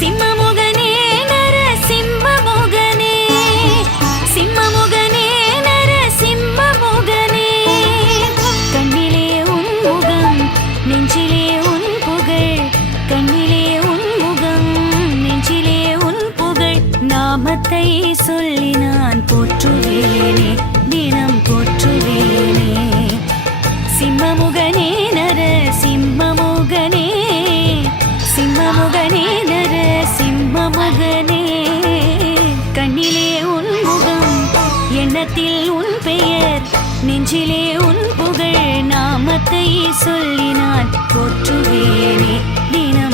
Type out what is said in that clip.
சிம்மமுகனே நரசிம்மமுகனே சிம்மமுகனே நரசிம்மமுகனே கண்ணிலே உன் முகம் நெஞ்சிலே உன் புகழ் கண்ணிலே உன் முகம் நெஞ்சிலே உன் புகழ் நாமத்தை சொல்லி நான் போற்றுவேனே தினம் போற்றுவேனே சிம்மமுகனே நரசிம்மமுகனே சிம்மமுகனே நரசிம்மமுகனே கண்ணிலே உன் முகம் எண்ணத்தில் உன் பெயர் நெஞ்சிலே உன் புகழ் நாமத்தை சொல்லி நான் போற்றுவேனே தினம்